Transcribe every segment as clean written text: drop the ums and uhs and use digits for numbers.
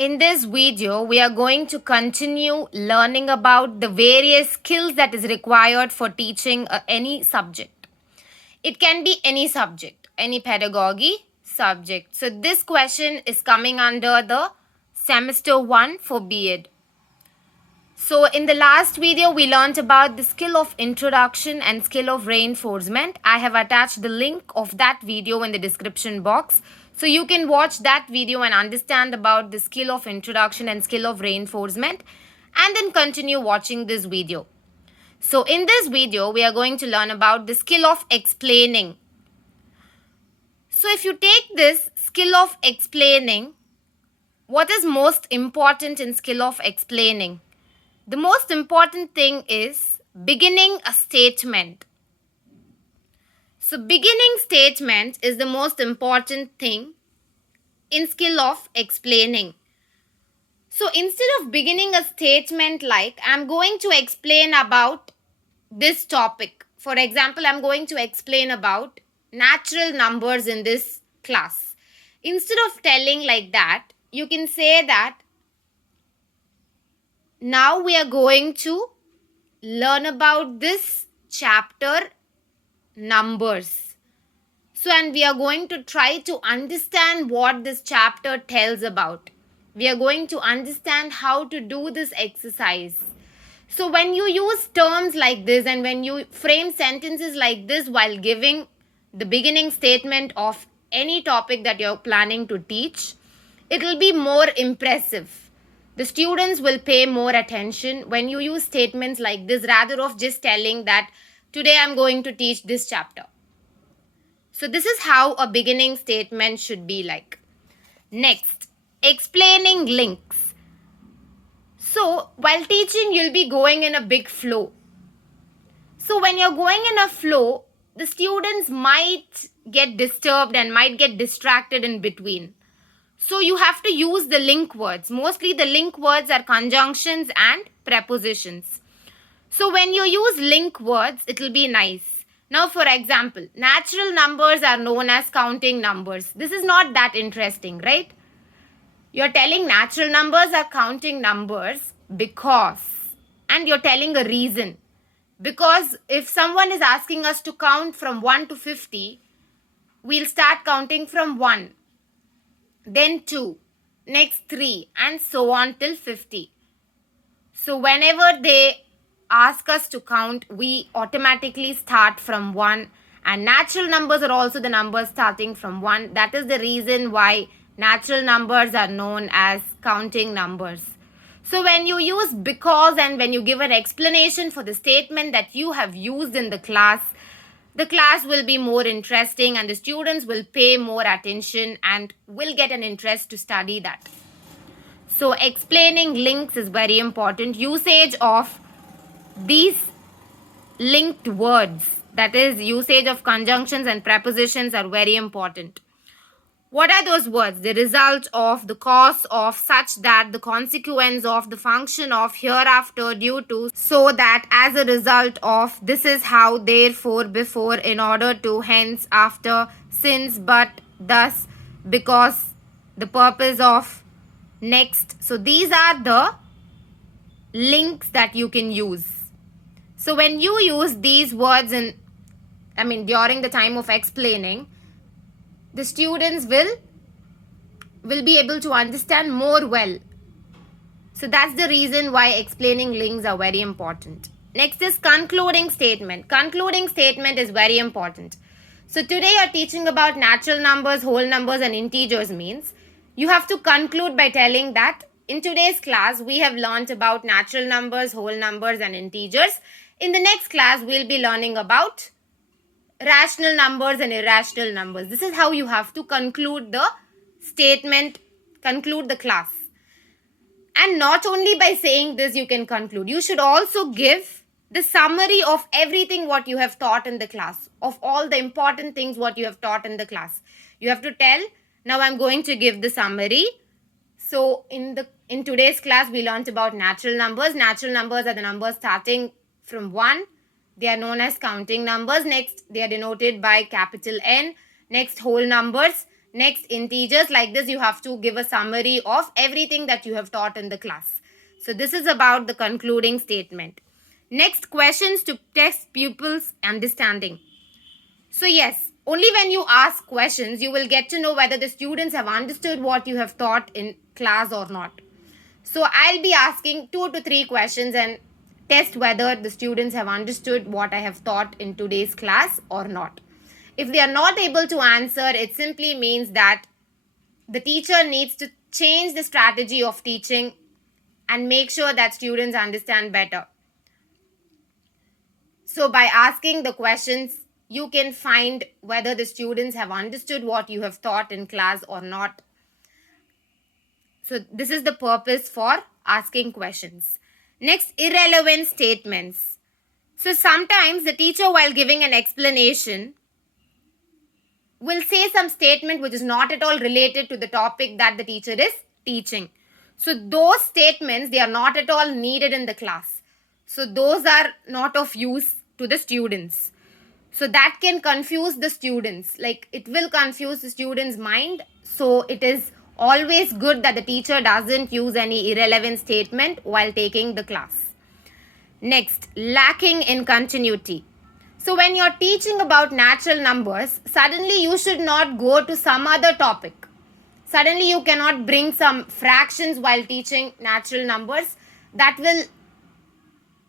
In this video, we are going to continue learning about the various skills that is required for teaching any subject. It can be any subject, any pedagogy subject. So this question is coming under the semester 1 for B.Ed. So in the last video, we learned about the skill of introduction and skill of reinforcement. I have attached the link of that video in the description box. So you can watch that video and understand about the skill of introduction and skill of reinforcement and then continue watching this video. So in this video, we are going to learn about the skill of explaining. So if you take this skill of explaining, what is most important in skill of explaining? The most important thing is beginning a statement. So beginning statement is the most important thing in skill of explaining. So instead of beginning a statement like I'm going to explain about this topic. For example, I'm going to explain about natural numbers in this class. Instead of telling like that, you can say that now we are going to learn about this chapter numbers. So, and we are going to try to understand what this chapter tells about. We are going to understand how to do this exercise. So, when you use terms like this and when you frame sentences like this while giving the beginning statement of any topic that you're planning to teach, it will be more impressive. The students will pay more attention when you use statements like this rather of just telling that today I'm going to teach this chapter. So this is how a beginning statement should be like. Next, explaining links. So while teaching, you'll be going in a big flow. So when you're going in a flow, the students might get disturbed and might get distracted in between. So you have to use the link words. Mostly the link words are conjunctions and prepositions. So when you use link words, it will be nice. Now for example, natural numbers are known as counting numbers. This is not that interesting, right? You're telling natural numbers are counting numbers because, and you're telling a reason. Because if someone is asking us to count from 1 to 50, we'll start counting from 1. Then 2, next 3 and so on till 50. So whenever they ask us to count, we automatically start from 1 and natural numbers are also the numbers starting from 1. That is the reason why natural numbers are known as counting numbers. So when you use because and when you give an explanation for the statement that you have used in the class will be more interesting and the students will pay more attention and will get an interest to study that. So explaining links is very important. Usage of these linked words, that is usage of conjunctions and prepositions, are very important. What are those words? The result of, the cause of, such that, the consequence of, the function of, hereafter, due to, so that, as a result of, this is how, therefore, before, in order to, hence, after, since, but, thus, because, the purpose of, next. So these are the links that you can use. So when you use these words during the time of explaining, the students will be able to understand more well. So that's the reason why explaining links are very important. Next is concluding statement. Concluding statement is very important. So today you're teaching about natural numbers, whole numbers and integers means you have to conclude by telling that in today's class we have learnt about natural numbers, whole numbers and integers. In the next class we'll be learning about rational numbers and irrational numbers. This is how you have to conclude the statement, conclude the class. And not only by saying this you can conclude. You should also give the summary of everything what you have taught in the class, of all the important things what you have taught in the class. You have to tell, now I'm going to give the summary. So in today's class we learnt about natural numbers. Natural numbers are the numbers starting from 1. They are known as counting numbers. Next, they are denoted by capital N. Next, whole numbers. Next, integers, like this, you have to give a summary of everything that you have taught in the class. So this is about the concluding statement. Next, questions to test pupils' understanding. So yes, only when you ask questions, you will get to know whether the students have understood what you have taught in class or not. So I'll be asking 2 to 3 questions and test whether the students have understood what I have taught in today's class or not. If they are not able to answer, it simply means that the teacher needs to change the strategy of teaching and make sure that students understand better. So by asking the questions, you can find whether the students have understood what you have taught in class or not. So this is the purpose for asking questions. Next, irrelevant statements. So sometimes the teacher, while giving an explanation, will say some statement which is not at all related to the topic that the teacher is teaching. So those statements, they are not at all needed in the class. So those are not of use to the students. So that can confuse the students. Like, it will confuse the students' mind. So it is always good that the teacher doesn't use any irrelevant statement while taking the class. Next, lacking in continuity. So when you're teaching about natural numbers, suddenly you should not go to some other topic. Suddenly you cannot bring some fractions while teaching natural numbers. That will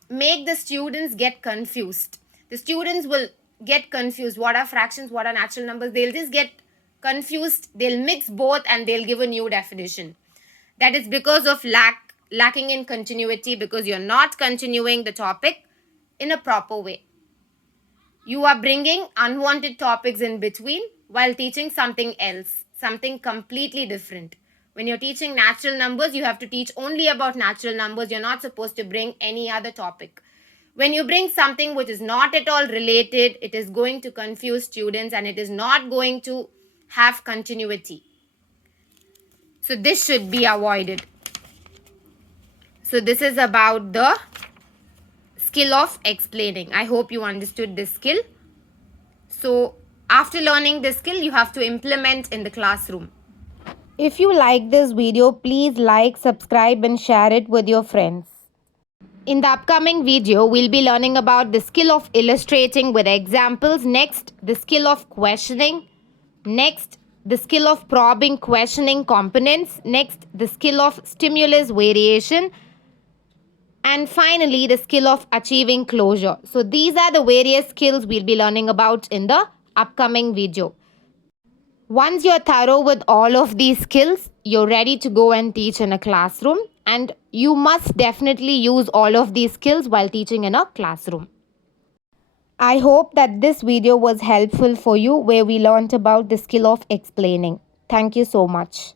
make the students get confused. The students will get confused. What are fractions? What are natural numbers? They'll just get confused. They'll mix both and they'll give a new definition. That is because of lacking in continuity, because you're not continuing the topic in a proper way. You are bringing unwanted topics in between while teaching something else, something completely different. When you're teaching natural numbers, you have to teach only about natural numbers. You're not supposed to bring any other topic. When you bring something which is not at all related, it is going to confuse students and it is not going to have continuity. So this should be avoided. So this is about the skill of explaining. I hope you understood this skill. So after learning this skill, you have to implement in the classroom. If you like this video, please like, subscribe and share it with your friends. In the upcoming video, we'll be learning about the skill of illustrating with examples. Next, the skill of questioning. Next, the skill of probing questioning components. Next, the skill of stimulus variation. And finally, the skill of achieving closure. So these are the various skills we'll be learning about in the upcoming video. Once you're thorough with all of these skills, you're ready to go and teach in a classroom. And you must definitely use all of these skills while teaching in a classroom. I hope that this video was helpful for you, where we learnt about the skill of explaining. Thank you so much.